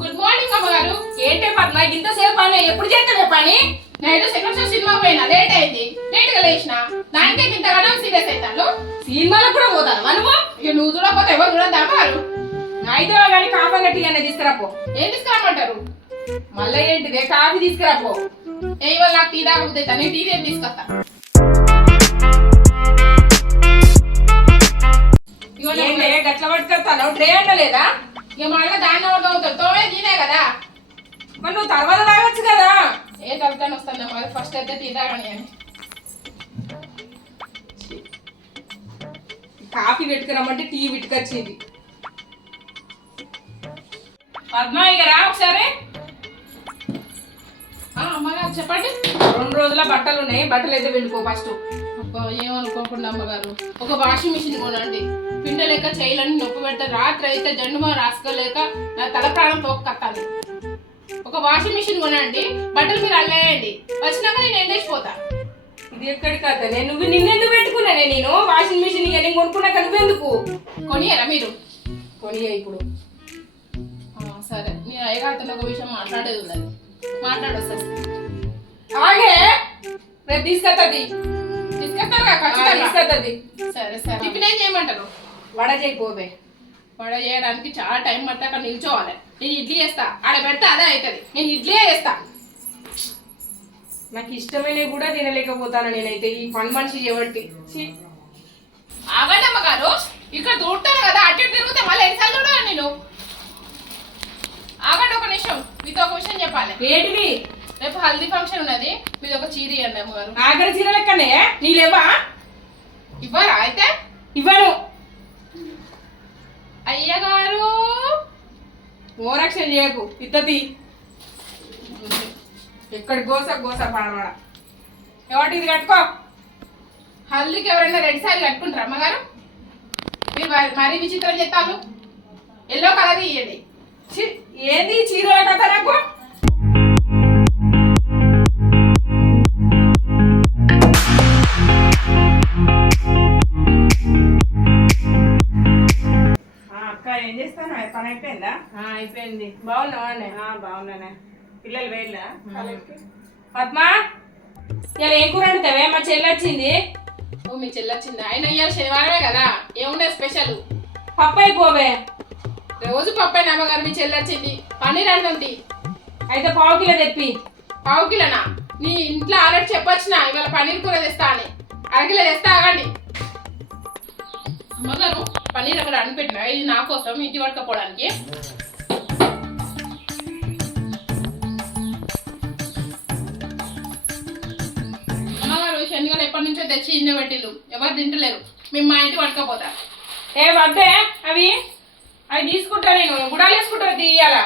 Good morning అమ్మగారు. ఏంటే పద్మ ఇంతసేపు పని ఎప్పుడు చేస్తావే పని? నైట్ సెకండ్ షో సినిమా పోయినా లేట్ అయింది. లేట్ గా లేచిన దానికే ఇంతగానో సీరియస్ అవుతాను. సినిమాలకు కూడా పోతాను మనము. ఇక నువ్వు చూడకపోతే ఎవరు చూడద్దా అమ్మగారు? అయితే కానీ కాఫీ అన్నట్టు అన్న తీసుకురాపో. ఏం తీసుకురామంటారు? మళ్ళీ ఏంటిదే కాఫీ తీసుకురాపో. ఏ ఇవాళ నాకు టీ తాగకపోతే నేను టీ ఏం తీసుకొస్తా. గట్ల పట్టుకొస్తాను ట్రే అంటలేదా? ఇక మళ్ళీ దాన్ని ఎవరు తవ్వుతారు? తోమే తీనే కదా. మరి నువ్వు తర్వాత తాగొచ్చు కదా. ఏ తలకాని వస్తాను మరి ఫస్ట్ అయితే టీ తాగని అని. కాఫీ పెట్టుకురమ్మంటే టీ పెట్టుకొచ్చింది. పద్మా ఇక రా ఒకసారి. అమ్మగారు చెప్పండి. 2 రోజుల బట్టలు ఉన్నాయి, బట్టలు అయితే వెళ్ళిపో ఫస్ట్. అబ్బా ఏమనుకోకుండా అమ్మగారు, ఒక వాషింగ్ మిషన్ కొనండి. పిండలేక చేయలని నొప్పి పెడితే రాత్రి అయితే జెండుమా రాసుకోలేక నా తల ప్రాణం తోక్కత్తాను. ఒక వాషింగ్ మిషన్ కొనండి, బట్టలు మీరు అల్లేయండి, వచ్చినాక నేను ఎండేసిపోతా. ఇది ఎక్కడికి కథ? నువ్వు నిన్నెందుకు పెట్టుకున్నానే? నేను వాషింగ్ మిషన్ ఇక నేను కొనుక్కున్నాక నువ్వెందుకు కొనియరా? మీరు కొనియా ఇప్పుడు. సరే నేను అయ్యగారితో ఒక విషయం మాట్లాడేది ఉన్నది, మాట్లాడొస్తుంది. అలాగే రేపు తీసుకొస్తుంది. తీసుకొస్తుంది. సరే సరే. టిఫిన్ ఏం చేయమంటారు? వడ చేయకపోవే. వడ చేయడానికి చాలా టైం పడితే అక్కడ నిల్చోవాలి. నేను ఇడ్లీ చేస్తా, ఆడ పెడితే అదే అవుతుంది. నేను ఇడ్లీ చేస్తా. నాకు ఇష్టమైనవి కూడా తినలేకపోతాను నేనైతే ఈ పని మనిషి చేయబట్టి. ఆగండి అమ్మగారు, ఇక్కడ చూడతాను కదా, అటు ఇటు తిరిగితే మళ్ళీ ఎన్నిసార్లు చూడాలి నేను? ఆగండి ఒక నిమిషం, మీతో ఒక విషయం చెప్పాలి. ఏంటిది? రేపు హల్దీ ఫంక్షన్ ఉన్నది, మీరు ఒక చీర ఇవ్వండి అమ్మగారు. ఆగర చీర లెక్కనే నీలేవా? ఇవ్వరా? అయితే ఇవ్వను. అయ్యగారు ఓరక్షణ చేయకు, ఇద్దతి ఎక్కడి గోస గోస పడవాడ. ఎవటి ఇది కట్టుకో. హల్దీకి ఎవరైనా 2 సార్లు కట్టుకుంటారు అమ్మగారు? మీరు మరీ విచిత్రం చెప్తాను. ఎల్లో కలర్ ఇయ్యండి. ఏంది చీరల కథ? నాకు ఏం చేస్తాను? పని అయిపోయిందా? అయిపోయింది. బాగున్నావానే? బాగున్నానే. పిల్లలు వేళ్ళా? పద్మా ఇలా ఏం కూర వండుతావే? మా చెల్లి వచ్చింది. ఓ మీ చెల్లి వచ్చింది. ఆయన ఇవాళ శనివారమే కదా, ఏముండే స్పెషల్? పప్పు అయిపోవే. రోజు పప్పు అయినా అమ్మగారు. మీ చెల్లి వచ్చింది, పన్నీర్ అంటుంది. అయితే 1/2 కిలో తెప్పి. 1/2 కిలోనా? నీ ఇంట్లో ఆల్రెడీ చెప్పొచ్చిన ఇవాళ పన్నీర్ కూర తెస్తా అని. 1/2 కిలో తెస్తా, ఆగండి. అమ్మగారు పన్నీర్ అక్కడ అనిపెట్టినా, ఇది నా కోసం ఇంటి పట్టుకపోవడానికి. అమ్మగారు శనివారం ఎప్పటి నుంచో తెచ్చి ఇన్న పెట్టిళ్ళు, ఎవరు తింటలేరు. మేము మా ఇంటి పట్టుకపోతారు. ఏ వద్దే, అవి తీసుకుంటా. నేను గుడాలు వేసుకుంటా. తీయాలా?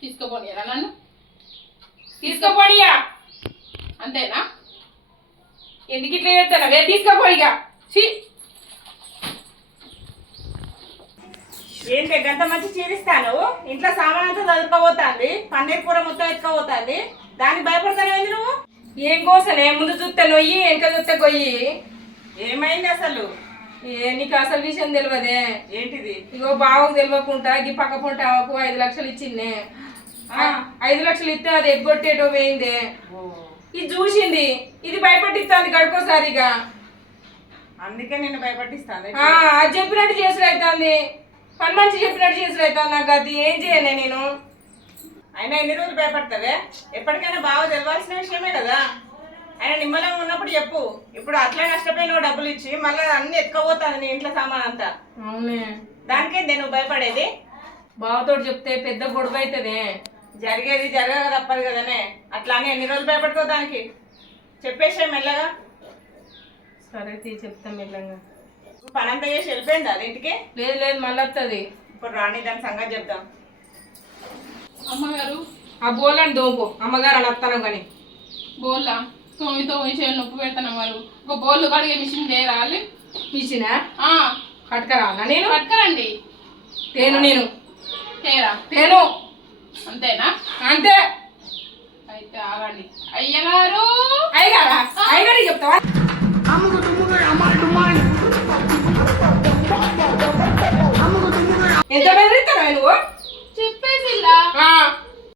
తీసుకోపోనియరా? నన్ను తీసుకోపోనియా అంతేనా? ఎందుకు ఇట్లా చేస్తాను? వే తీసుకోపోయిగా. ఏంటి గంట మంచి చీరిస్తాను? ఇంట్లో సామాన్ అంతా చదువుకోబోతుంది, పన్నీర్ కూర మొత్తం ఎత్తుకోబోతుంది. దానికి భయపడతానేంది నువ్వు? ఏం కోసనే? ముందు చూస్తే నొయ్యి, వెనక చూస్తే కొయ్యి. ఏమైంది అసలు? నీకు అసలు విషయం తెలియదే. ఏంటిది? ఇగో బావకు తెలియకుండా ఈ పక్క పొంట 5 లక్షలు ఇచ్చిందే. 5 లక్షలు ఇస్తే అది ఎగ్గొట్టేటో పోయిందే. ఇది చూసింది, ఇది భయపట్టిస్తుంది గడుకోసారిగా. అందుకే నేను భయపట్టిస్తాను. అది చెప్పినట్టు చేసుడు అవుతుంది, పని మనిషి చెప్పినట్టు చేసుడు అవుతుంది. నాకు అది ఏం చేయలే నేను. అయినా ఎన్ని రోజులు భయపడతావే? ఎప్పటికైనా బాగా తెలవాల్సిన విషయమే కదా. ఆయన నిమ్మలంగా ఉన్నప్పుడు చెప్పు. ఇప్పుడు అట్లా నష్టపోయిన డబ్బులు ఇచ్చి మళ్ళీ అన్ని ఎత్తుకోబోతుంది నీ ఇంట్లో సామాన్ అంతా. అవునే, దానికే నేను భయపడేది. బావతో చెప్తే పెద్ద గొడవ అవుతుంది. జరిగేది జరగక తప్పదు కదనే. అట్లానే ఎన్ని రోజులు భయపడతావు దానికి? చెప్పేసే మెల్లగా. సరే చెప్తాం మెల్లగా. పని అంతా చేసి వెళ్ళిపోయింది అది ఇంటికి? లేదు లేదు, మళ్ళీ వస్తుంది. ఇప్పుడు రాని దాని సంగతి చెప్దాం. అమ్మగారు ఆ బోలని దోపు. అమ్మగారు అని వస్తాను కానీ బోల్లా తోమితో విషయం నొప్పి పెడతాను. అమ్మగారు ఒక బోళ్ళు కడిగే మిషన్ రావాలి. మిషనా? కట్టుకరావాలా? నేను కట్టుకరండి. నేను తేరా తేను. అంతేనా? అంతే. అయితే ఆగండి. అయ్యగారు అయ్యగారా? అయ్యగారు చెప్తావా? ఎంత బెదిరిస్తాను? నువ్వు చెప్పేసిల్లా